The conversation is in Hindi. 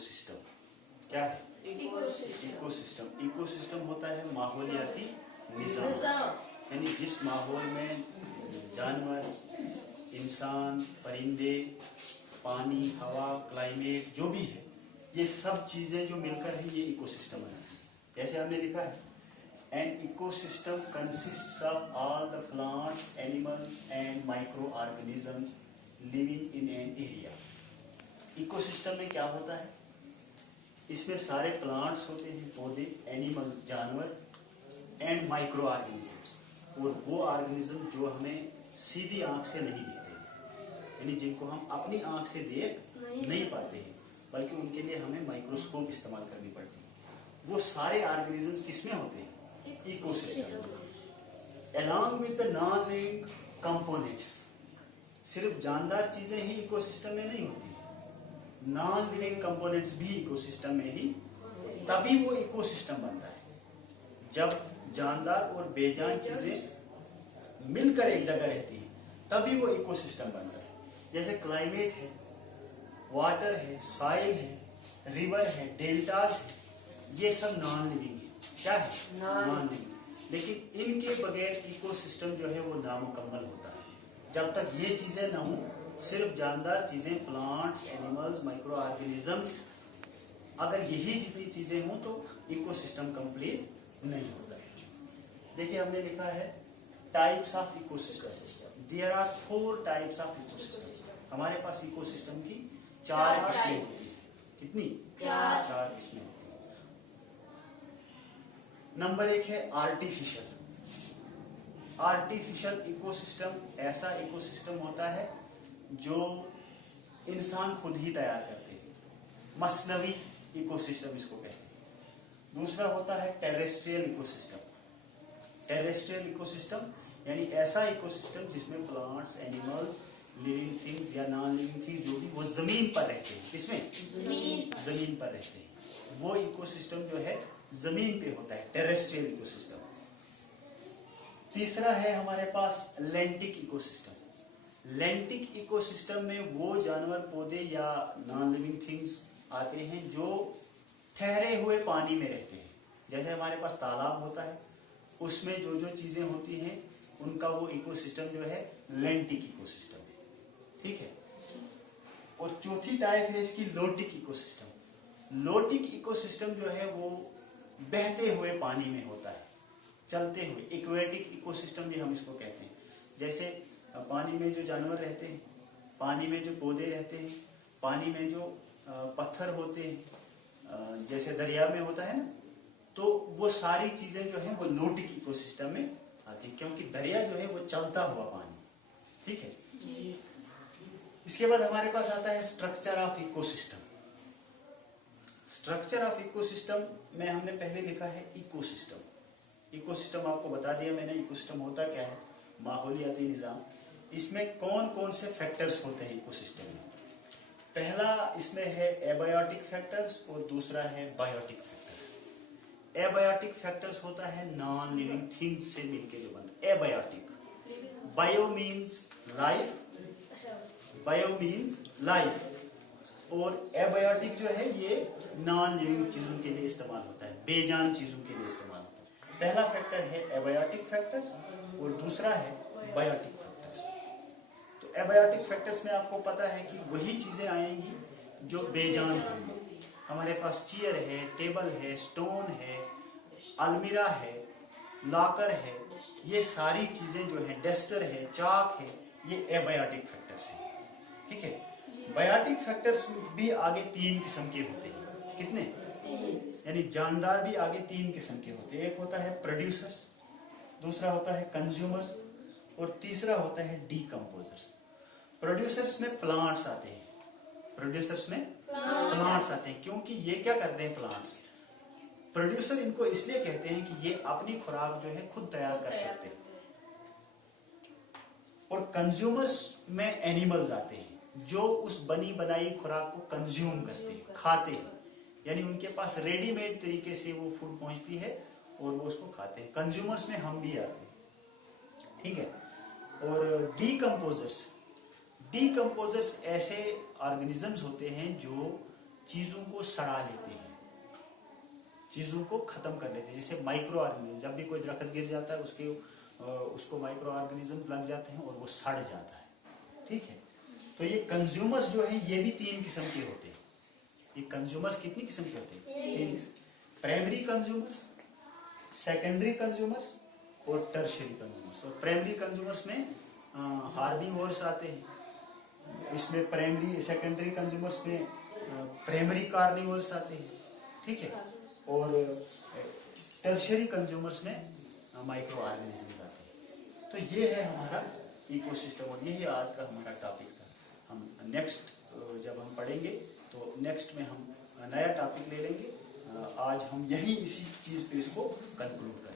इकोसिस्टम। क्या है? इकोसिस्टम। इकोसिस्टम होता है माहौलियाती निजाम, यानी जिस माहौल में जानवर, इंसान, परिंदे, पानी, हवा, क्लाइमेट जो भी है, ये सब चीजें जो मिलकर है ये इकोसिस्टम है। जैसे हमने लिखा है an ecosystem consists of all the plants, animals and micro organisms living in an area. Ecosystem में क्या होता है? इसमें सारे प्लांट्स होते हैं, पौधे, एनिमल्स जानवर, एंड माइक्रो ऑर्गेनिजम्स, और वो ऑर्गेनिज्म जो हमें सीधी आंख से नहीं दिखते, यानी जिनको हम अपनी आंख से देख नहीं पाते हैं, बल्कि उनके लिए हमें माइक्रोस्कोप इस्तेमाल करनी पड़ती है। वो सारे ऑर्गेनिज्म किसमें होते हैं? Ecosystem. Along with the non living components, सिर्फ जानदार चीजें ही इकोसिस्टम में नहीं होती, नॉन लिविंग कंपोनेंट्स भी इकोसिस्टम में ही, तभी वो इकोसिस्टम बनता है। जब जानदार और बेजान चीजें मिलकर एक जगह रहती हैं, तभी वो इकोसिस्टम बनता है। जैसे क्लाइमेट है, वाटर है, सॉइल है, रिवर है, डेल्टास है, ये सब नॉन लिविंग है। क्या है? Non living. लेकिन इनके बगैर इकोसिस्टम जो है वो नामुकम्मल होता है। जब तक ये चीजें ना हो, सिर्फ जानदार चीजें, प्लांट्स, एनिमल्स, माइक्रो ऑर्गेनिजम्स, अगर यही जितनी चीजें हों तो इकोसिस्टम कंप्लीट नहीं होता है। देखिए हमने लिखा है types of ecosystem. There are 4 types of ecosystem. हमारे पास इकोसिस्टम की 4 किस्में होती है। कितनी? 4 किस्में होती है। नंबर 1 है आर्टिफिशियल। आर्टिफिशियल इकोसिस्टम ऐसा इकोसिस्टम होता है जो इंसान खुद ही तैयार करते हैं, मसनवी इकोसिस्टम इसको कहते हैं। दूसरा होता है टेरेस्ट्रियल इकोसिस्टम। टेरेस्ट्रियल इकोसिस्टम यानी ऐसा इकोसिस्टम जिसमें प्लांट्स, एनिमल्स, लिविंग थिंग्स या नॉन लिविंग थिंग्स जो भी, वो जमीन पर रहते हैं। किसमें? जमीन पर रहते हैं। वो इकोसिस्टम जो है जमीन पे होता है, टेरेस्ट्रियल इकोसिस्टम। तीसरा है हमारे पास लेंटिक इकोसिस्टम। लेंटिक इकोसिस्टम में वो जानवर, पौधे या नॉन लिविंग थिंग्स आते हैं जो ठहरे हुए पानी में रहते हैं। जैसे हमारे पास तालाब होता है, उसमें जो जो चीजें होती हैं उनका वो इकोसिस्टम जो है लेंटिक इकोसिस्टम है। ठीक है। और चौथी टाइप है इसकी लोटिक इकोसिस्टम। लोटिक इकोसिस्टम जो है वो बहते हुए पानी में होता है, चलते हुए। इक्वेटिक इकोसिस्टम भी हम इसको कहते हैं। जैसे पानी में जो जानवर रहते हैं, पानी में जो पौधे रहते हैं, पानी में जो पत्थर होते हैं, जैसे दरिया में होता है ना, तो वो सारी चीजें जो है वो लोटिक इकोसिस्टम में आती है, क्योंकि दरिया जो है वो चलता हुआ पानी। ठीक है। इसके बाद हमारे पास आता है structure of ecosystem. Structure of ecosystem में हमने पहले लिखा है इकोसिस्टम। इकोसिस्टम आपको बता दिया मैंने, इकोसिस्टम होता क्या है? माहौलियाती निजाम। इसमें कौन कौन से फैक्टर्स होते हैं इकोसिस्टम में? पहला इसमें है एबायोटिक फैक्टर्स और दूसरा है बायोटिक फैक्टर्स। एबायोटिक फैक्टर्स होता है नॉन लिविंग थिंग्स से मिलके जो बनता है, abiotic. Bio means life, bio means life, और एबायोटिक जो है ये नॉन लिविंग चीजों के लिए इस्तेमाल होता है, बेजान चीजों के लिए इस्तेमाल होता है। पहला फैक्टर है एबायोटिक फैक्टर्स और दूसरा है बायोटिक फैक्टर्स। तो एबायोटिक फैक्टर्स में आपको पता है कि वही चीजें आएंगी जो बेजान होंगी। हमारे पास चेयर है, टेबल है, स्टोन है, अलमीरा है, लॉकर है, ये सारी चीजें जो है, डस्टर है, चाक है, ये एबायोटिक फैक्टर्स है। ठीक है। बायोटिक फैक्टर्स भी आगे 3 किस्म के होते हैं। कितने? यानी जानदार भी आगे 3 किस्म के होते हैं। एक होता है प्रोड्यूसर्स, दूसरा होता है कंज्यूमर्स और तीसरा होता है डीकंपोजर्स। प्रोड्यूसर्स में प्लांट्स आते हैं। प्रोड्यूसर्स में प्लांट्स आते हैं, क्योंकि ये क्या करते हैं प्लांट्स? प्रोड्यूसर इनको इसलिए कहते हैं कि ये अपनी खुराक जो है खुद तैयार कर सकते हैं। और कंज्यूमर्स में एनिमल्स आते हैं जो उस बनी बनाई खुराक को कंज्यूम करते हैं, खाते हैं, यानी उनके पास रेडीमेड तरीके से वो फूड पहुंचती है और वो उसको खाते हैं। कंज्यूमर्स में हम भी आते हैं। ठीक है। और डीकंपोजर्स, डीकंपोजर्स ऐसे ऑर्गेनिजम्स होते हैं जो चीजों को सड़ा लेते हैं, चीजों को खत्म कर लेते हैं। जैसे माइक्रो ऑर्गेनिज्म, जब भी कोई दरख्त गिर जाता है उसको माइक्रो ऑर्गेनिज्म लग जाते हैं और वो सड़ जाता है, ठीक है। तो ये कंज्यूमर्स जो है ये भी 3 किस्म के होते हैं। ये कंज्यूमर्स कितनी किस्म के होते हैं? 3। प्राइमरी कंज्यूमर्स, सेकेंडरी कंज्यूमर्स और टर्शियरी कंज्यूमर्स। और प्राइमरी कंज्यूमर्स में हार्बिवोर्स आते हैं, इसमें प्राइमरी सेकेंडरी कंज्यूमर्स में प्राइमरी कार्निवोर्स आते हैं, ठीक है। और टर्शियरी कंज्यूमर्स में माइक्रो ऑर्गेनिज्म आते हैं। तो ये है हमारा इकोसिस्टम और यही आज का हमारा टॉपिक था। हम नेक्स्ट जब हम पढ़ेंगे तो नेक्स्ट में हम नया टॉपिक ले लेंगे। आज हम यही इसी चीज पे इसको कंक्लूड करेंगे।